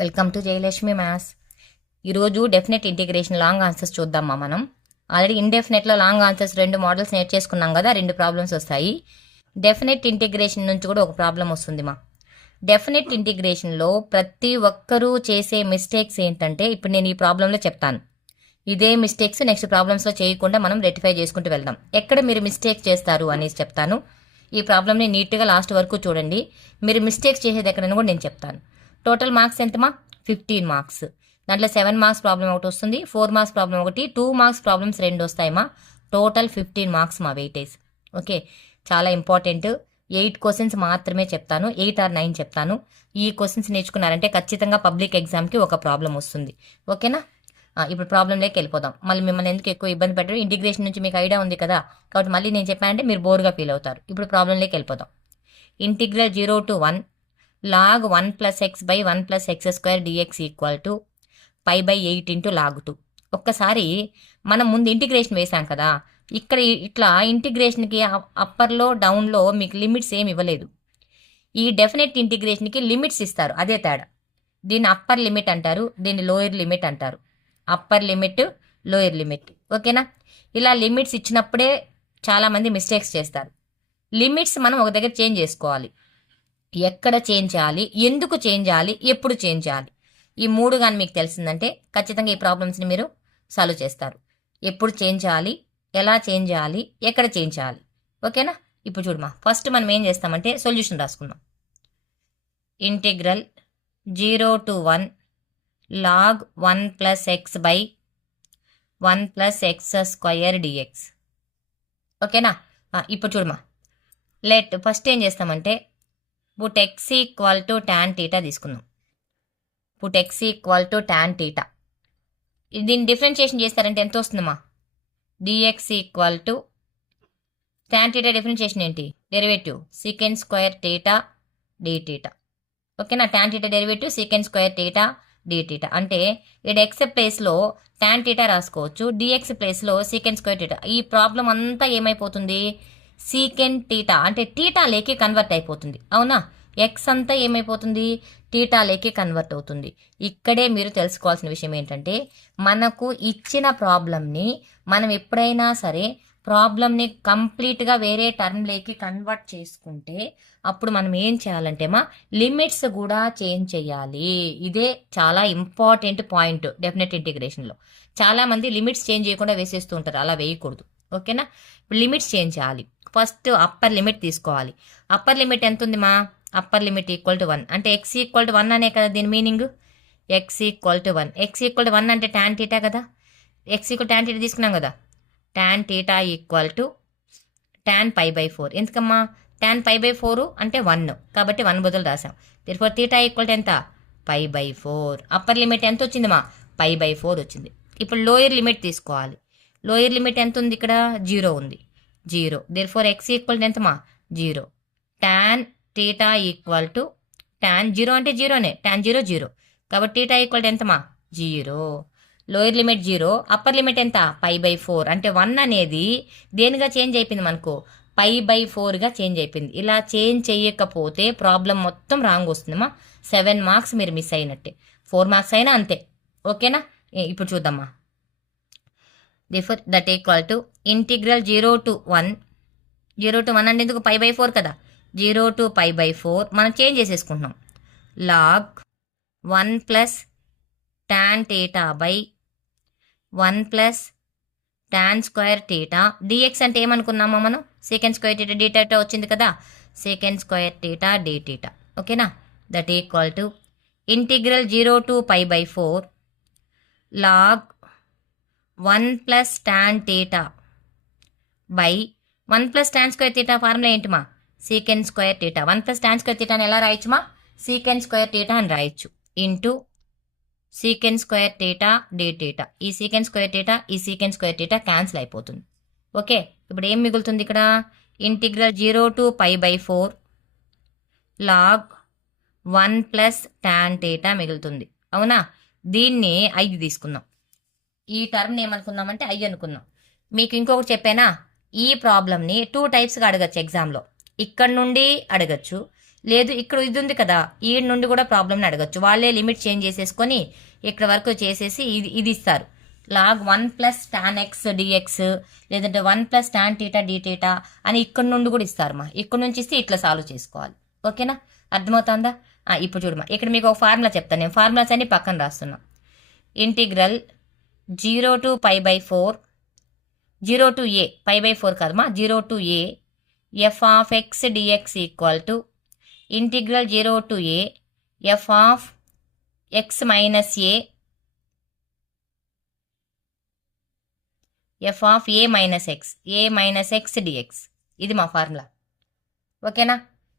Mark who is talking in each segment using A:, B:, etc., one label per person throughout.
A: Welcome to Jayalakshmi maths ఈరోజు definite integration long answers చూద్దామా మనం? ఆల్రెడీ ఇండెఫినెట్లో లాంగ్ ఆన్సర్స్ రెండు మోడల్స్ నేర్చేసుకున్నాం కదా రెండు ప్రాబ్లమ్స్ వస్తాయి. డెఫినెట్ ఇంటిగ్రేషన్ నుంచి కూడా ఒక ప్రాబ్లం వస్తుంది మా. డెఫినెట్ ఇంటిగ్రేషన్లో ప్రతి ఒక్కరూ చేసే మిస్టేక్స్ ఏంటంటే ఇప్పుడు నేను ఈ ప్రాబ్లంలో చెప్తాను. ఇదే మిస్టేక్స్ నెక్స్ట్ ప్రాబ్లమ్స్లో చేయకుండా మనం రెక్టిఫై చేసుకుంటూ వెళ్దాం. ఎక్కడ మీరు మిస్టేక్ చేస్తారు అనేసి చెప్తాను. ఈ ప్రాబ్లమ్ని నీట్గా లాస్ట్ వరకు చూడండి. మీరు మిస్టేక్స్ చేసేది ఎక్కడని కూడా నేను చెప్తాను. టోటల్ మార్క్స్ ఎంతమా ఫిఫ్టీన్ మార్క్స్. దాంట్లో సెవెన్ మార్క్స్ ప్రాబ్లం ఒకటి వస్తుంది ఫోర్ మార్క్స్ ప్రాబ్లం ఒకటి టూ మార్క్స్ ప్రాబ్లమ్స్ రెండు వస్తాయమ్మా. టోటల్ ఫిఫ్టీన్ మార్క్స్ మా వెయిటేజ్. ఓకే? చాలా ఇంపార్టెంట్. ఎయిట్ క్వశ్చన్స్ మాత్రమే చెప్తాను ఎయిట్ ఆర్ నైన్ చెప్తాను. ఈ క్వశ్చన్స్ నేర్చుకున్నారంటే ఖచ్చితంగా పబ్లిక్ ఎగ్జామ్కి ఒక ప్రాబ్లం వస్తుంది. ఓకేనా? ఇప్పుడు ప్రాబ్లంలోకి వెళ్ళిపోదాం. మళ్ళీ మిమ్మల్ని ఎందుకు ఎక్కువ ఇబ్బంది పెట్టరు? ఇంటిగ్రేషన్ నుంచి మీకు ఐడియా ఉంది కదా. కాబట్టి మళ్ళీ నేను చెప్పానంటే మీరు బోర్గా ఫీల్ అవుతారు. ఇప్పుడు ప్రాబ్లంలోకి వెళ్ళిపోదాం. Integral zero to one log one plus x by one plus x square dx equal to pi by eight into log two. ఒక్కసారి మనం ముందు ఇంటిగ్రేషన్ వేసాం కదా ఇక్కడ ఇట్లా ఇంటిగ్రేషన్కి అప్పర్లో డౌన్లో మీకు లిమిట్స్ ఏమి ఇవ్వలేదు. ఈ డెఫినెట్ ఇంటిగ్రేషన్కి లిమిట్స్ ఇస్తారు అదే తేడా. దీన్ని అప్పర్ లిమిట్ అంటారు దీన్ని లోయర్ లిమిట్ అంటారు. Upper limit lower limit. ఓకేనా? ఇలా లిమిట్స్ ఇచ్చినప్పుడే చాలామంది మిస్టేక్స్ చేస్తారు. లిమిట్స్ మనం ఒక దగ్గర చేంజ్ చేసుకోవాలి. ఎక్కడ చేంజ్ చేయాలి ఎందుకు చేంజ్ చేయాలి ఎప్పుడు చేంజ్ చేయాలి. ఈ మూడు కానీ మీకు తెలిసిందంటే ఖచ్చితంగా ఈ ప్రాబ్లమ్స్ని మీరు సాల్వ్ చేస్తారు. ఎప్పుడు చేంజ్ చేయాలి ఎలా చేంజ్ చేయాలి ఎక్కడ చేంజ్ చేయాలి. ఓకేనా ఇప్పుడు చూడమా ఫస్ట్ మనం ఏం చేస్తామంటే solution రాసుకుందాం. Integral zero to one log one plus x by one plus x square dx ఓకేనా ఇప్పుడు చూడమా లెట్ ఫస్ట్ ఏం చేస్తామంటే put x equal to tan theta తీసుకుందాం. Put x equal to tan theta దీన్ని డిఫరెన్షియేషన్ చేస్తారంటే ఎంత వస్తుందమ్మా? Dx equal to tan theta differentiation ఏంటి? Derivative secant square theta d theta ఓకేనా? Tan theta derivative secant square theta d theta అంటే ఇక్కడ x ప్లేస్లో ట్యాన్ టీటా రాసుకోవచ్చు డిఎక్స్ ప్లేస్లో సీకెన్ స్క్వేర్ టీటా ఈ ప్రాబ్లం అంతా ఏమైపోతుంది? సీకెన్ టీటా అంటే టీటా లేకే కన్వర్ట్ అయిపోతుంది. అవునా? ఎక్స్ అంతా ఏమైపోతుంది? టీటా లేకే కన్వర్ట్ అవుతుంది. ఇక్కడే మీరు తెలుసుకోవాల్సిన విషయం ఏంటంటే మనకు ఇచ్చిన ప్రాబ్లమ్ని మనం ఎప్పుడైనా సరే ప్రాబ్లమ్ని కంప్లీట్గా వేరే టర్మ్లోకి కన్వర్ట్ చేసుకుంటే అప్పుడు మనం ఏం చేయాలంటే మా లిమిట్స్ కూడా చేంజ్ చేయాలి. ఇదే చాలా ఇంపార్టెంట్ పాయింట్ డెఫినెట్ ఇంటిగ్రేషన్లో చాలామంది లిమిట్స్ చేంజ్ చేయకుండా వేసేస్తూ ఉంటారు. అలా వేయకూడదు. ఓకేనా? లిమిట్స్ చేంజ్ చేయాలి. ఫస్ట్ అప్పర్ లిమిట్ తీసుకోవాలి. అప్పర్ లిమిట్ ఎంత ఉంది మా? Upper limit equal to one. అంటే ఎక్స్ ఈక్వల్ టు వన్ అనే కదా దీని meaning? X equal to one. X equal to one అంటే ట్యాన్ టీటా కదా? ఎక్స్ ఈక్వల్ ట్యాన్ టీటా తీసుకున్నాం కదా? Tan theta equal to tan pi by four ఎందుకమ్మా? Tan pi by four అంటే one కాబట్టి వన్ బదులు రాసాం ఫోర్ థీటా ఈక్వల్ టు ఎంత? Pi by four upper limit ఎంత వచ్చిందమ్మా పై బై ఫోర్ వచ్చింది. ఇప్పుడు లోయర్ లిమిట్ తీసుకోవాలి. లోయర్ లిమిట్ ఎంత ఉంది ఇక్కడ? జీరో ఉంది. Zero. Therefore x equal to ఎంతమా zero. Tan theta equal to tan zero అంటే జీరోనే. Tan zero zero. కాబట్టి theta equal to ఎంతమా zero. Lower limit zero. Upper limit ఎంత? పై బై ఫోర్ అంటే one అనేది దేనిగా చేంజ్ అయిపోయింది మనకు? పై బై ఫోర్గా చేంజ్ అయిపోయింది. ఇలా చేంజ్ చేయకపోతే ప్రాబ్లం మొత్తం రాంగ్ వస్తుందమ్మా. సెవెన్ మార్క్స్ మీరు మిస్ అయినట్టే. ఫోర్ మార్క్స్ అయినా అంతే. ఓకేనా ఇప్పుడు చూద్దామా? Therefore that equal to integral zero to one zero to one అంటే ఎందుకు? పై బై ఫోర్ కదా. Zero to pi by four మనం change చేసేసుకుంటున్నాం. Log one plus tan theta by one plus tan square theta dx అంటే ఏమనుకున్నామో మనం? Second square theta d వచ్చింది కదా. Second square theta d theta ఓకేనా that equal to integral zero to pi by four log one plus tan theta by one plus tan square theta formula ఏంటిమా? Secant square theta one plus tan square టీటాని ఎలా రాయొచ్చుమా? సీకెన్ square theta అని రాయొచ్చు. Into secant square theta d theta ఈ సీకెన్ square theta ఈ సీకెన్ square theta cancel అయిపోతుంది. Okay ఇప్పుడు ఏం మిగులుతుంది ఇక్కడ? Integral zero to pi by four log one plus tan theta మిగులుతుంది. అవునా? దీన్ని ఐదు తీసుకుందాం. ఈ టర్మ్ని ఏమనుకుందామంటే ఐ అనుకుందాం. మీకు ఇంకొకటి చెప్పానా? ఈ ప్రాబ్లమ్ని టూ టైప్స్గా అడగచ్చు ఎగ్జామ్లో. ఇక్కడ నుండి అడగచ్చు. లేదు ఇక్కడ ఇది ఉంది కదా ఈ నుండి కూడా ప్రాబ్లమ్ని అడగచ్చు. వాళ్ళే లిమిట్ చేంజ్ చేసేసుకొని ఇక్కడ వరకు చేసేసి ఇది ఇది ఇస్తారు. Log one plus tan x dx లేదంటే one plus tan theta d theta అని ఇక్కడ నుండి కూడా ఇస్తారు మా ఇక్కడ నుంచి ఇస్తే ఇట్లా సాల్వ్ చేసుకోవాలి. ఓకేనా? అర్థమవుతుందా? ఇప్పుడు చూడమా ఇక్కడ మీకు ఒక ఫార్ములా చెప్తాను. నేను ఫార్ములాస్ అన్ని పక్కన రాస్తున్నా. Integral zero to pi by four zero to a pi by four కాదమ్మా zero to a f of x dx equal to integral zero to a f of x minus a f of a minus x a minus x dx ఇది మా formula ఓకేనా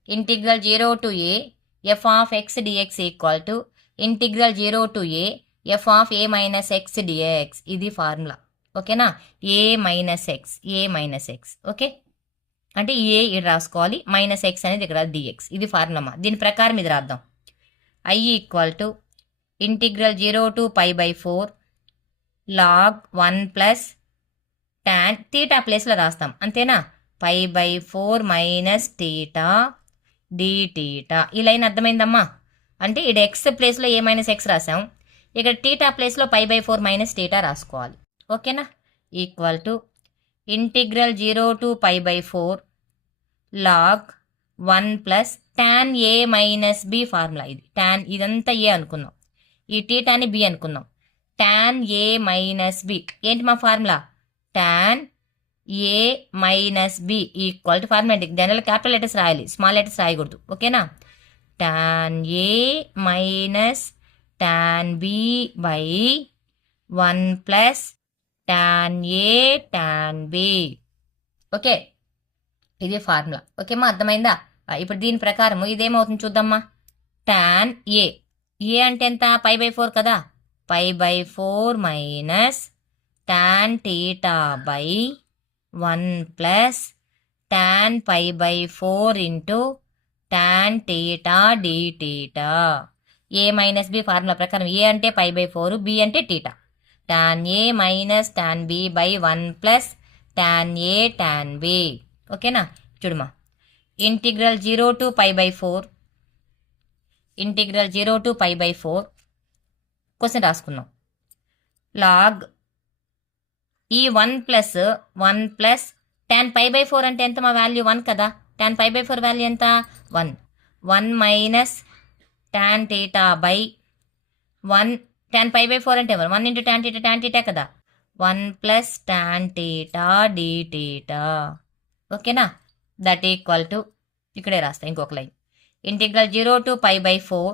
A: integral zero to a f of x dx equal to integral zero to a f of a minus x dx ఇది formula ఓకేనా a minus x a minus x okay అంటే a ఇక్కడ రాసుకోవాలి. Minus X అనేది ఇక్కడ dx ఇది formula దీని ప్రకారం ఇది రాద్దాం. I equal to integral zero to pi by four log one plus tan theta ప్లేస్లో రాస్తాం. అంతేనా? Pi by four minus theta d theta ఈ లైన్ అర్థమైందమ్మా? అంటే ఇక్కడ ఎక్స్ ప్లేస్లో ఏ మైనస్ ఎక్స్ రాసాం. ఇక్కడ టీటా ప్లేస్లో pi by four minus theta రాసుకోవాలి. ఓకేనా? Equal to integral zero to pi by four log one plus tan A minus B formula ఇది. ట్యాన్ ఇదంతా ఏ అనుకుందాం ఈ టీటాని బి అనుకుందాం టాన్ ఏ మైనస్ బి ఏంటి మా formula? Tan a minus b equal to ఫార్మాటిక్ general capital letters రాయాలి. Small letters రాయకూడదు. ఓకేనా? Tan a minus tan b by one plus tan a tan b okay ఇది ఫార్ములా ఓకేమ్మా అర్థమైందా? ఇప్పుడు దీని ప్రకారము ఇదేమవుతుంది చూద్దామ్మా? టాన్ ఏ ఏ అంటే ఎంత? పై బై ఫోర్ కదా? Pi by four minus tan theta by one plus tan pi by four into tan theta d theta a minus b formula ప్రకారం ఏ అంటే పై బై ఫోర్ బి అంటే theta tan a minus tan b by one plus tan a tan b ఓకేనా చూడమా. Integral zero to pi by four integral zero to pi by four question రాసుకున్నాం. Log ఈ one plus one plus tan pi by four అంటే ఎంత? మా value one కదా? Tan pi by four value ఎంత? One one minus tan theta by one tan pi by four అంటే one into tan theta tan theta కదా. One plus tan theta d theta ఓకేనా? That equal to ఇక్కడే రాస్తా ఇంకొక line. Integral zero to pi by four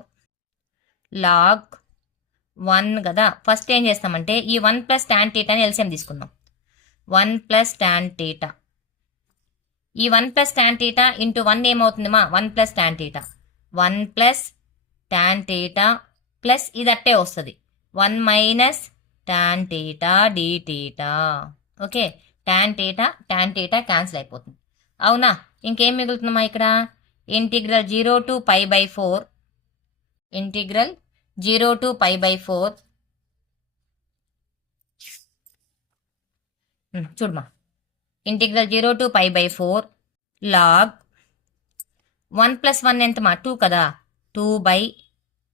A: log one కదా. First ఏం చేస్తామంటే ఈ వన్ ప్లస్ ట్యాన్ టీటాని ఎల్సిఎం తీసుకుందాం. వన్ ప్లస్ ట్యాన్ టీటా ఈ one plus tan theta into one ఏమవుతుందిమా? One plus tan theta one plus tan theta plus ఇది అట్టే వస్తుంది. One minus tan theta d theta okay tan theta tan theta cancel అయిపోతుంది. అవునా? ఇంకేం మిగులుతుందమ్మా ఇక్కడ? Integral zero to pi by four integral zero to pi by four చూడమా integral zero to pi by four log one plus one ఎంతమా two కదా. Two by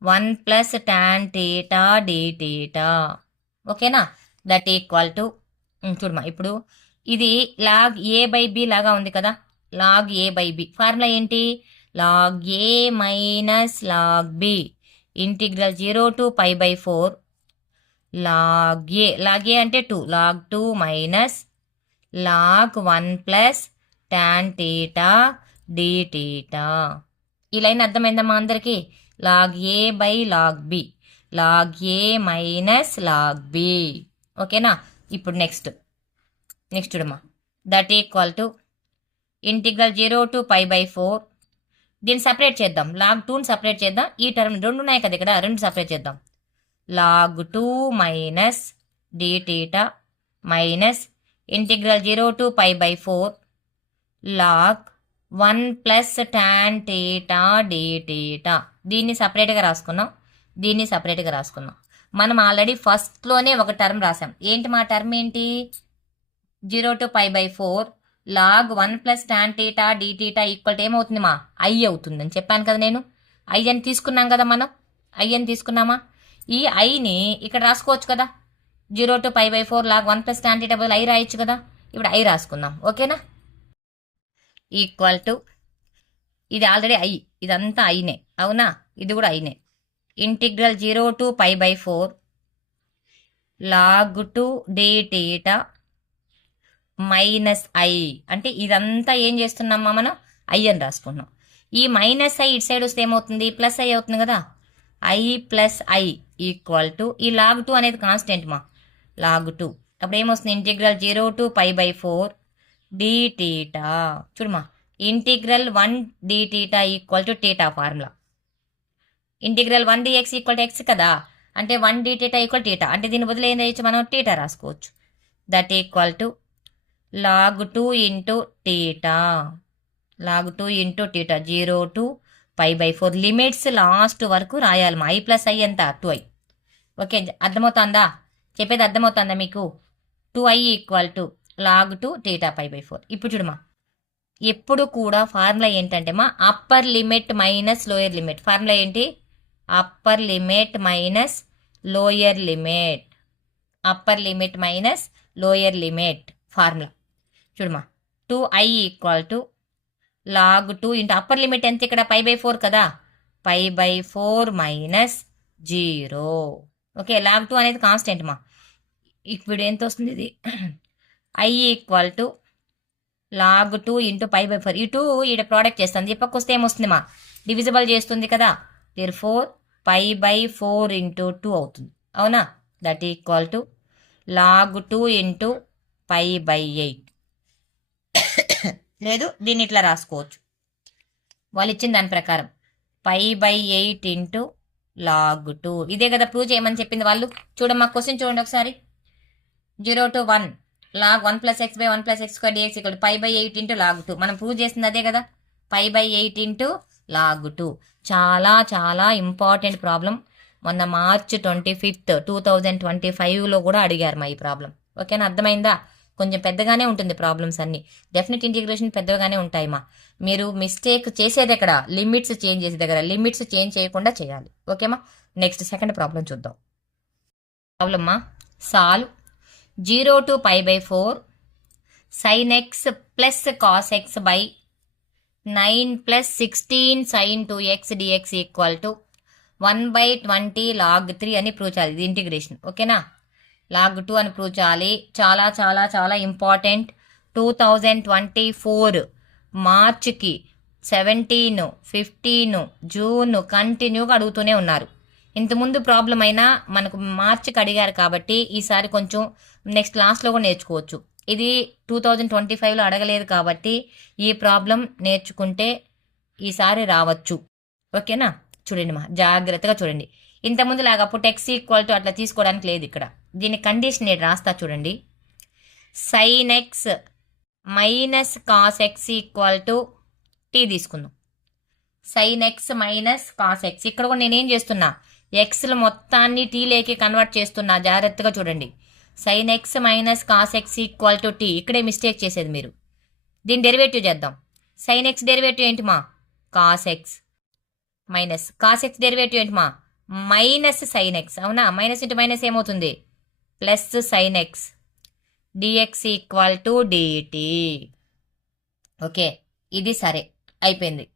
A: one plus tan theta d theta. ఓకేనా? That equal to చూడమా ఇప్పుడు ఇది log A by B లాగా ఉంది కదా? Log a by b. Formula ఏంటి? Log a minus log b integral zero to pi by four. Log a log a అంటే two log two minus log one plus tan theta d theta. ఈ line అర్థమైందమ్మా అందరికీ? Log a by log b. Log a minus log b. ఓకేనా? ఇప్పుడు next. Next చూడమ్మా. That equal to integral zero to pi by four. దీన్ని separate చేద్దాం. Log టూని separate చేద్దాం. ఈ టర్మ్ రెండు ఉన్నాయి కదా ఇక్కడ. రెండు సపరేట్ చేద్దాం. Log two minus d theta minus integral zero to pi by four. Log one plus tan theta d theta దీన్ని సపరేట్గా రాసుకున్నాం. దీన్ని సపరేట్గా రాసుకున్నాం. మనం ఆల్రెడీ ఫస్ట్లోనే ఒక టర్మ్ రాసాం. ఏంటి మా టర్మ్ ఏంటి? Zero to pi by four log one plus tan theta d theta equal to ఏమవుతుంది మా? ఐ అవుతుందని చెప్పాను కదా నేను. ఐ అని తీసుకున్నాం కదా మనం. ఐ అని తీసుకున్నామా? ఈ ఐని ఇక్కడ రాసుకోవచ్చు కదా. Zero to pi by four log one plus tan theta బదులు ఐ రాయొచ్చు కదా. ఇప్పుడు ఐ రాసుకుందాం. ఓకేనా? ఈక్వల్ టు ఇది ఆల్రెడీ ఐ ఇదంతా ఐనే అవునా? ఇది కూడా ఐనే. Integral zero to pi by four log two d theta minus I. అంటే ఇదంతా ఏం చేస్తున్నామా మనం? ఐ అని రాసుకున్నాం. ఈ మైనస్ ఐ ఇటు సైడ్ వస్తే ఏమవుతుంది? ప్లస్ ఐ అవుతుంది కదా? I plus I equal to ఈ లాగ్ టూ అనేది కాన్స్టెంట్ మా. Log two. అప్పుడు ఏమొస్తుంది? Integral zero to pi by four d చూడమ్మా చూడమా. Integral one d theta equal to theta formula integral one d x equal to x కదా. అంటే one d theta equal theta అంటే దీని బదులు ఏం చేయొచ్చు? మనం టీటా రాసుకోవచ్చు. That equal to log two into theta log two into theta zero to pi by four limits last వరకు రాయాలి మా. ఐ ప్లస్ ఐ ఎంత? టూ ఐ ఓకే అర్థమవుతుందా? చెప్పేది అర్థమవుతుందా మీకు? Two I equal to log two theta pi by four ఇప్పుడు చూడమా ఎప్పుడు కూడా ఫార్ములా ఏంటంటే మా upper limit minus lower limit formula ఏంటి? Upper limit minus lower limit upper limit minus lower limit formula చూడమా two I equal to log two into upper limit ఎంత ఇక్కడ? Pi by four కదా? Pi by four minus zero okay log two అనేది constant మా. ఇప్పుడు ఎంత వస్తుంది ఇది? I equal to log two into pi by four ఈ టూ ఈడ ప్రోడక్ట్ చేస్తుంది. ఈ పక్క వస్తే ఏమొస్తుంది మా? డివిజిబుల్ చేస్తుంది కదా. Therefore pi by four into two అవుతుంది. అవునా? That equal to log two into pi by eight లేదు దీన్ని ఇట్లా రాసుకోవచ్చు. వాళ్ళు ఇచ్చిన దాని ప్రకారం. Pi by eight into log two ఇదే కదా ప్రూవ్ చేయమని చెప్పింది వాళ్ళు. చూడమ్మా క్వశ్చన్ చూడండి ఒకసారి. Zero to one log one plus x by one plus x square d x ఇక్కడ pi by eight into log two మనం ప్రూవ్ చేసింది అదే కదా? Pi by eight into log two చాలా చాలా ఇంపార్టెంట్ ప్రాబ్లం. మొన్న March twenty fifth two thousand twenty ఫైవ్లో కూడా అడిగారు మా ఈ ప్రాబ్లం. ఓకేనా? అర్థమైందా? కొంచెం పెద్దగానే ఉంటుంది ప్రాబ్లమ్స్ అన్ని. డెఫినెట్ ఇంటిగ్రేషన్ పెద్దగానే ఉంటాయి మా. మీరు మిస్టేక్ చేసేది ఎక్కడ? లిమిట్స్ చేంజ్ చేసే దగ్గర లిమిట్స్ చేంజ్ చేయకుండా చేయాలి. ఓకేమా? నెక్స్ట్ సెకండ్ ప్రాబ్లం చూద్దాం. ప్రాబ్లమ్మా? Solve. Zero to pi by four. Sine x plus cos x by nine plus sixteen sine two x d x equal to one by twenty log three అని prove చేయాలి. ఇది integration ఓకేనా? Log two అని prove చేయాలి. చాలా చాలా చాలా important two thousand twenty four మార్చ్కి seventeen fifteen June కంటిన్యూగా అడుగుతూనే ఉన్నారు. ఇంతకుముందు ప్రాబ్లం అయినా మనకు మార్చికి అడిగారు కాబట్టి ఈసారి కొంచెం నెక్స్ట్ లాస్ట్లో కూడా నేర్చుకోవచ్చు. ఇది టూ థౌజండ్ ట్వంటీ ఫైవ్లో అడగలేదు కాబట్టి ఈ ప్రాబ్లం నేర్చుకుంటే ఈసారి రావచ్చు. ఓకేనా? చూడండి మా జాగ్రత్తగా చూడండి. ఇంతకుముందు లాగా అప్పుడు టెక్స్ ఈక్వల్ టు అట్లా తీసుకోవడానికి లేదు ఇక్కడ. దీని కండిషన్ నేను రాస్తా చూడండి. Sine x minus cos x equal to t తీసుకుందాం. Sine x minus cos x ఇక్కడ కూడా నేనేం చేస్తున్నా? ఎక్స్లు మొత్తాన్ని టీలేకి కన్వర్ట్ చేస్తున్నా. జాగ్రత్తగా చూడండి. Sine x minus cos x equal to t ఇక్కడే మిస్టేక్ చేసేది మీరు. దీని డెరివేటివ్ చేద్దాం. సైన్ ఎక్స్ డెరివేటివ్ ఏంటి మా? Cos x minus cos x derivative ఏంటి మా? మైనస్ సైన్ ఎక్స్ అవునా? మైనస్ ఇంటూ మైనస్ ఏమవుతుంది? Plus sine x d x equal to d t okay. ఇది సరే. అయిపోయింది.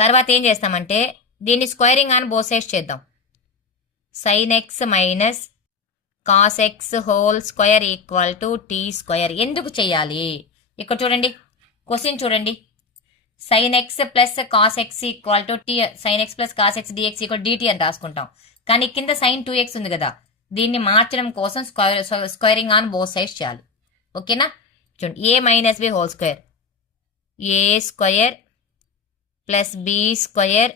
A: తర్వాత ఏం చేస్తామంటే దీన్ని స్క్వైరింగ్ అని బోసేస్ చేద్దాం. Sine x minus cos x whole square equal to t square ఎందుకు చేయాలి? ఇక్కడ చూడండి. క్వశ్చన్ చూడండి. Sine x plus cos x equal to t sine x plus cos x d x equal d t అని రాసుకుంటాం. కానీ కింద సైన్ టూ ఎక్స్ ఉంది కదా. దీన్ని మార్చడం కోసం square squaring on both sides చేయాలి. ఓకేనా చూడండి. A minus b whole square a square plus b square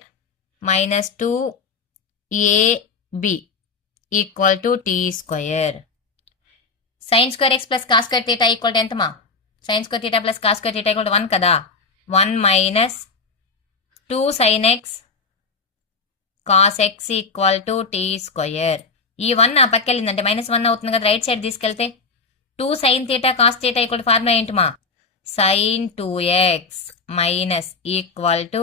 A: minus two a b equal to t square sine square x plus cos square theta equal to ఎంతమా sine square theta plus cos square theta equal to one కదా? One minus two sine x cos x equal to t square ఈ one ఆ పక్క వెళ్ళిందంటే minus one అవుతుంది కదా right side తీసుకెళ్తే? Two sine theta cos theta equal formula ఏంటి మా sine two x minus equal to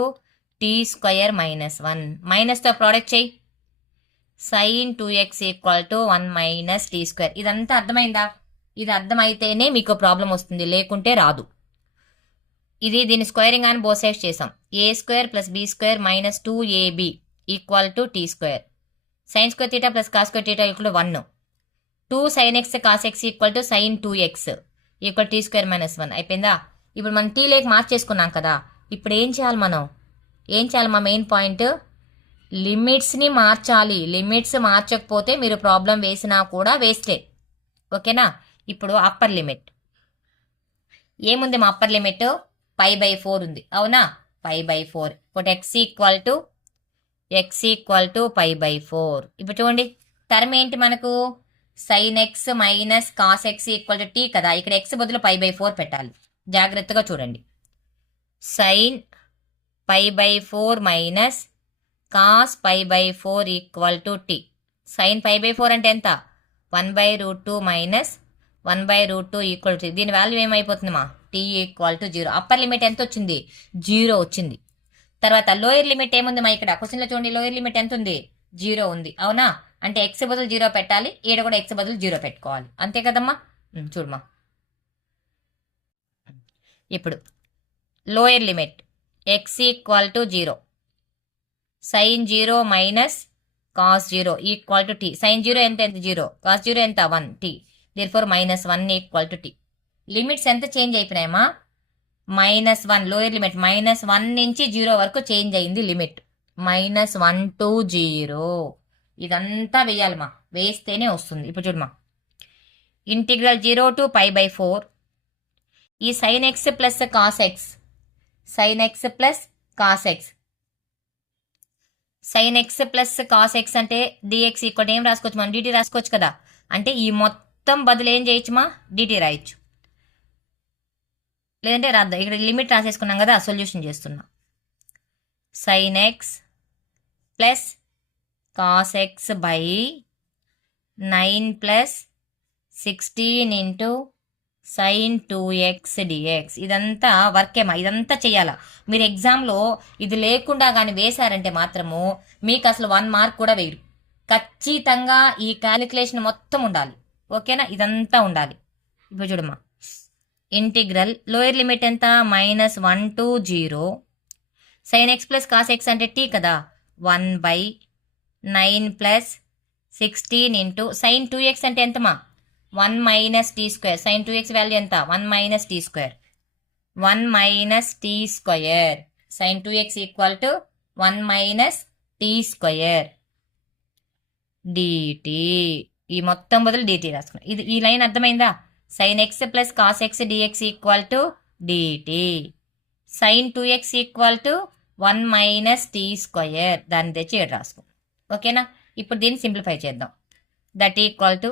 A: t square minus one మైనస్తో product చేయి sine two x equal to one minus t square ఇదంతా అర్థమైందా? ఇది అర్థమైతేనే మీకు ప్రాబ్లం వస్తుంది లేకుంటే రాదు. ఇది దీని స్క్వేరింగ్ అని బోత్ సైడ్స్ చేసాం a square plus b square minus two a b equal to t square sine square theta plus cos square theta equal one two sine x cos x equal to sine two x equal t square minus one అయిపోయిందా? ఇప్పుడు మనం tea lake మార్చేసుకున్నాం కదా. ఇప్పుడు ఏం చేయాలి మనం? ఏం చేయాలి మా మెయిన్ పాయింట్ లిమిట్స్ని మార్చాలి. లిమిట్స్ మార్చకపోతే మీరు ప్రాబ్లం వేసినా కూడా వేస్టే. ఓకేనా? ఇప్పుడు అప్పర్ లిమిట్. ఏముంది మా upper limit? Pi by four ఉంది. అవునా? Pi by four. ఇప్పుడు x equal to x equal to pi by four. ఇప్పుడు చూడండి. టర్మ్ ఏంటి మనకు? Sine x minus cos x equal to t కదా. ఇక్కడ ఎక్స్ బదులు పై బై ఫోర్ పెట్టాలి. జాగ్రత్తగా చూడండి. Sine pi by four minus cos pi by four equal to t sine pi by four అంటే ఎంత? One by root two minus one by root two equal to దీని value ఏమైపోతుందిమా t equal to zero upper limit ఎంత వచ్చింది? Zero వచ్చింది. తర్వాత lower limit ఏముంది మా ఇక్కడ క్వశ్చన్లో చూడండి లోయర్ లిమిట్ ఎంత ఉంది? జీరో ఉంది. అవునా? అంటే ఎక్స్ బదులు జీరో పెట్టాలి. ఈడ కూడా ఎక్స్ బదులు జీరో పెట్టుకోవాలి. అంతే కదమ్మా? చూడమ్మా. ఇప్పుడు lower limit x equal to zero sine zero minus cos zero equal to t sine zero ఎంత ఎంత? జీరో కాస్ జీరో ఎంత? One t therefore minus one equal to t limits ఎంత change అయిపోయినాయమ్మా minus one lower limit minus one నుంచి zero వరకు change అయింది limit minus one to zero ఇదంతా వేయాలమ్మా వేస్తేనే వస్తుంది. ఇప్పుడు చూడమ్మా integral zero to pi by four ఈ sine x plus cos x sine x plus cos x sine x plus cos x అంటే డిఎక్స్ ఈక్వల్ ఏం రాసుకోవచ్చు మనం? డిటి రాసుకోవచ్చు కదా. అంటే ఈ మొత్తం బదులు ఏం చేయొచ్చు మా? డిటి రాయొచ్చు. లేదంటే రాద్దాం. ఇక్కడ లిమిట్ రాసేసుకున్నాం కదా సొల్యూషన్ చేస్తున్నాం. Sine x plus cos x by nine plus sixteen into sine two x d x ఇదంతా వర్కేమా? ఇదంతా చేయాలా మీరు ఎగ్జామ్లో ఇది లేకుండా కానీ వేశారంటే మాత్రము మీకు అసలు వన్ మార్క్ కూడా వేయరు. ఖచ్చితంగా ఈ క్యాలిక్యులేషన్ మొత్తం ఉండాలి. ఓకేనా? ఇదంతా ఉండాలి. ఇప్పుడు చూడమ్మా. ఇంటిగ్రల్ లోయర్ లిమిట్ ఎంత? Minus one to zero. Sine x plus cos x అంటే టీ కదా? One by nine plus sixteen into sine two x అంటే ఎంతమా one minus t square. Sine two x value ఎంత? One minus t square. One minus t square sine two x equal to one minus t square d t ఈ మొత్తం బదులు DT రాసుకున్నాం. ఇది ఈ line అర్థమైందా? Sine x plus cos x d x equal to d t sine two x equal to one minus t square దాన్ని తెచ్చి ఇక్కడ రాసుకో ఓకేనా? ఇప్పుడు దీన్ని సింప్లిఫై చేద్దాం. That equal to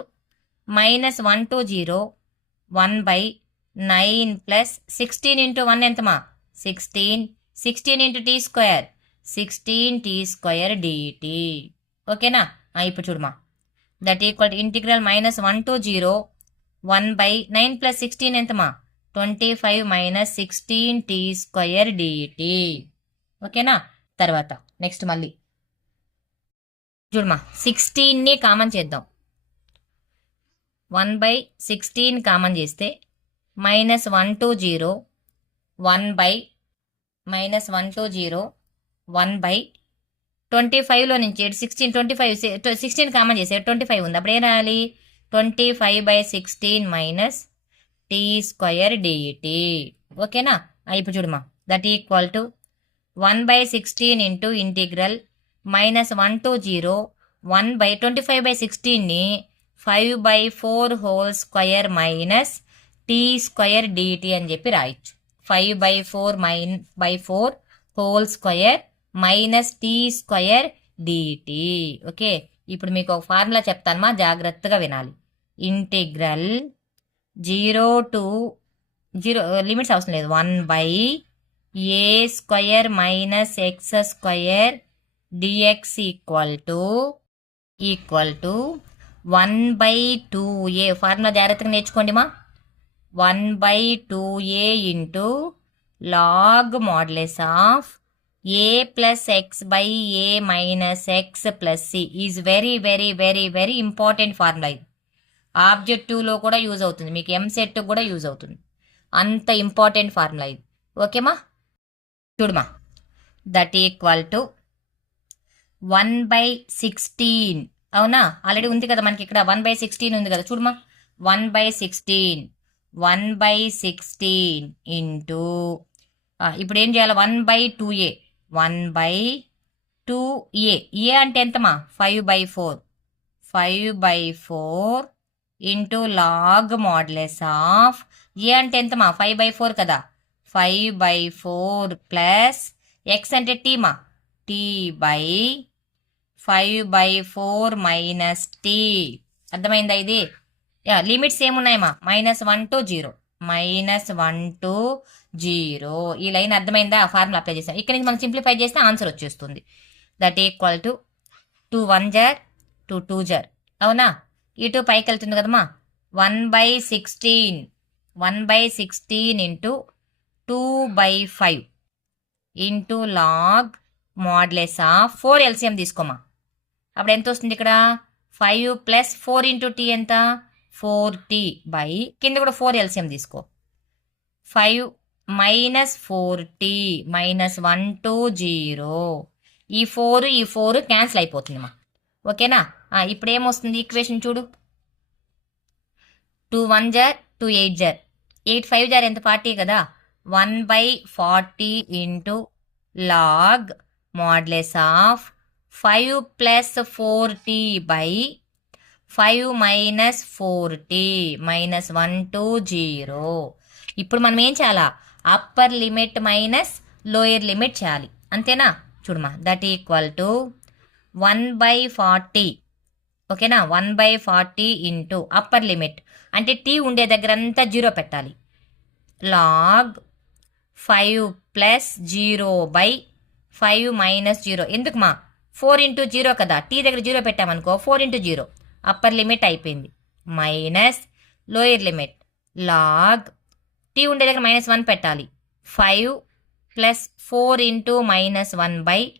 A: minus one to zero one by nine plus sixteen into one ఎంతమా sixteen sixteen into t square sixteen t square d t ఓకేనా ఇప్పుడు చూడమా that equal integral minus one to zero one by nine plus sixteen ఎంతమా twenty five minus sixteen t square d t ఓకేనా తర్వాత next మళ్ళీ చూడమా సిక్స్టీన్ని common చేద్దాం one by sixteen common చేస్తే minus one to zero one by minus one to zero one by twenty ఫైవ్లో నుంచి sixteen twenty five sixteen common చేసే ట్వంటీ ఫైవ్ ఉంది. అప్పుడు ఏం రాయాలి? Twenty five by sixteen minus t square d t ఓకేనా? ఆ, ఇప్పుడు చూడమా. That equal to one by sixteen into integral minus one to zero one by twenty five by సిక్స్టీన్ని five by four whole square minus t square dt అని చెప్పి రాయొచ్చు. Five by four mine by four whole square minus t square dt okay ఇప్పుడు మీకు ఒక formula చెప్తానమా జాగ్రత్తగా వినాలి. Integral zero to zero limits అవసరం లేదు. One by a square minus x square dx equal to equal to one by two a formula జాగ్రత్తగా నేర్చుకోండి మా. One by two a into log modulus of a plus x by a minus x plus c is very very very very important formula ఇది. ఆబ్జెక్టివ్లో కూడా use అవుతుంది. మీకు ఎంసెట్ కూడా use అవుతుంది. అంత ఇంపార్టెంట్ ఫార్ములా ఇది. ఓకేమా చూడమా that equal to one by sixteen అవునా? ఆల్రెడీ ఉంది కదా మనకి ఇక్కడ. వన్ బై సిక్స్టీన్ ఉంది కదా. చూడమా. One by sixteen one by sixteen into ఇప్పుడు ఏం చేయాలి? One by two a one by two a a అంటే ఎంతమా? Five by four five by four into log modulus of a అంటే ఎంతమా? ఫైవ్ బై ఫోర్ కదా. Five by four plus x అంటే టీమా t by five by four minus T. అర్థమైందా ఇది? Yeah limits ఏమున్నాయమ్మా minus one to zero. Minus one to zero. ఈ line అర్థమైందా? Formula apply చేసాం ఇక్కడ నుంచి మనం సింప్లిఫై చేస్తే ఆన్సర్ వచ్చేస్తుంది. That equal to two one జర్ two two జర్. అవునా? ఈ టూ పైకి వెళ్తుంది కదమ్మా. One by sixteen. One by sixteen into two by five. Into log modulus of four LCM తీసుకోమా? అప్పుడు ఎంత వస్తుంది ఇక్కడ? Five plus four into T ఎంత? ఫోర్ టీ బై కింద కూడా ఫోర్ ఎల్సిఎం తీసుకో. Five minus four T minus one to zero ఈ four ఈ ఫోర్ క్యాన్సిల్ అయిపోతుంది మా ఓకేనా ఇప్పుడు ఏమొస్తుంది ఈక్వేషన్ చూడు. Two one jar two eight jar eight five jar ఎంత? ఫార్టీ కదా? One by forty into log modulus of five plus four t by five minus four t minus one to zero. ఇప్పుడు మనం ఏం చేయాలా? Upper limit minus lower limit చేయాలి. అంతేనా? చూడమా that equal to one by forty. ఓకేనా? One by forty into upper limit. అంటే tea ఉండే దగ్గర అంతా జీరో పెట్టాలి. Log five plus zero by five minus zero. ఎందుకు మా ఫోర్ ఇంటూ జీరో కదా టీ దగ్గర zero పెట్టామనుకో four into zero. Upper limit అయిపోయింది. Minus lower limit. Log. T ఉండే దగ్గర మైనస్ వన్ పెట్టాలి. Five plus four into minus one by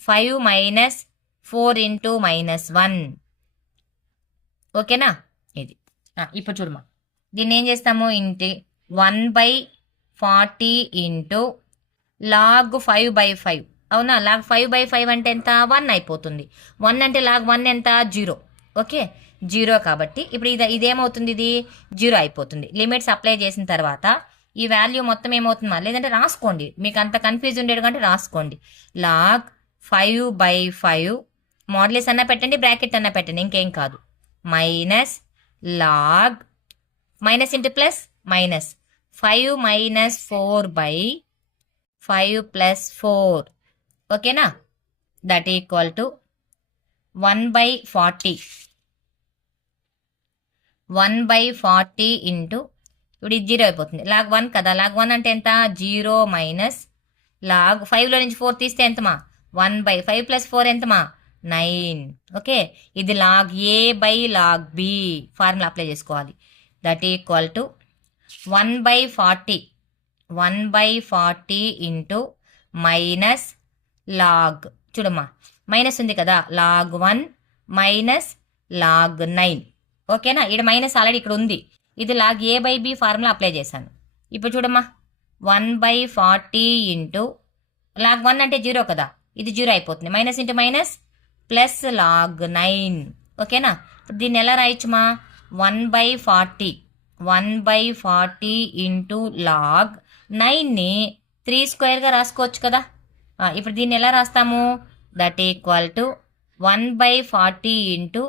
A: five minus four into minus one. ఓకేనా? ఇది. ఇప్పుడు చూడమా. దీన్ని ఏం చేస్తాము? Into one by forty into log five by five. అవునా? లాగ్ ఫైవ్ బై ఫైవ్ అంటే ఎంత? వన్ అయిపోతుంది. వన్ అంటే లాగ్ వన్ ఎంత? Zero okay? జీరో కాబట్టి ఇప్పుడు ఇది ఇదేమవుతుంది ఇది? జీరో అయిపోతుంది. లిమిట్స్ అప్లై చేసిన తర్వాత ఈ వాల్యూ మొత్తం ఏమవుతుందా? లేదంటే రాసుకోండి. మీకు అంత కన్ఫ్యూజ్ ఉండేది కంటే రాసుకోండి. Log five by five modulus అన్న పెట్టండి బ్రాకెట్ అన్న పెట్టండి. ఇంకేం కాదు. Minus log minus into plus minus five minus four by five plus four ఓకేనా? That equal to one by forty one by forty into ఇప్పుడు ఇది జీరో అయిపోతుంది. లాగ్ వన్ కదా? లాగ్ వన్ అంటే ఎంత? జీరో మైనస్ లాగ్ ఫైవ్లో నుంచి four తీస్తే ఎంతమా? One by five plus four ఎంతమా? Nine okay ఇది log a by log b formula apply చేసుకోవాలి. That equal to one by forty one by forty into minus log. చూడమ్మా. Minus ఉంది కదా. Log one minus log nine. ఓకేనా? ఇక్కడ minus already ఇక్కడ ఉంది. ఇది log a by b formula apply చేశాను. ఇప్పుడు చూడమ్మా. One by forty into log one అంటే జీరో కదా. ఇది జీరో అయిపోతుంది. Minus into minus plus log nine. ఓకేనా? ఇప్పుడు దీన్ని ఎలా రాయొచ్చుమా? One by forty. One by forty into log నైన్ని three స్క్వేర్గా రాసుకోవచ్చు కదా. ఇప్పుడు దీన్ని ఎలా రాస్తాము? That equal to one by forty into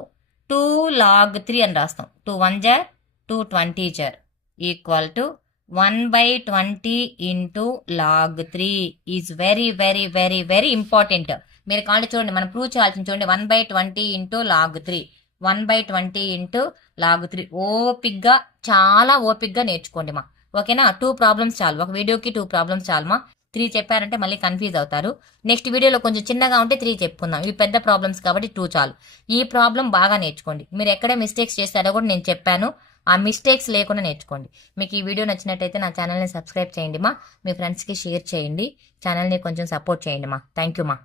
A: two log three అని రాస్తాం. Two one జర్ two twenty జర్ equal to one by twenty into log three is very very very very important మీరు కాళ్ళు చూడండి మనం ప్రూవ్ చేయాల్సింది చూడండి. One by twenty into log three one by twenty into log three ఓపిక్గా చాలా ఓపిక్గా నేర్చుకోండి మా. ఓకేనా? టూ ప్రాబ్లమ్స్ చాలు. ఒక వీడియోకి టూ ప్రాబ్లమ్స్ చాలు మా త్రీ చెప్పారంటే మళ్ళీ కన్ఫ్యూజ్ అవుతారు. నెక్స్ట్ వీడియోలో కొంచెం చిన్నగా ఉంటే త్రీ చెప్పుకుందాం. ఇవి పెద్ద ప్రాబ్లమ్స్ కాబట్టి టూ చాలు. ఈ ప్రాబ్లం బాగా నేర్చుకోండి. మీరు ఎక్కడ మిస్టేక్స్ చేస్తారో కూడా నేను చెప్పాను. ఆ మిస్టేక్స్ లేకుండా నేర్చుకోండి. మీకు ఈ వీడియో నచ్చినట్టయితే నా ఛానల్ని సబ్స్క్రైబ్ చేయండి మా. మీ ఫ్రెండ్స్కి షేర్ చేయండి. ఛానల్ని కొంచెం సపోర్ట్ చేయండి మా. థ్యాంక్ యూ మా.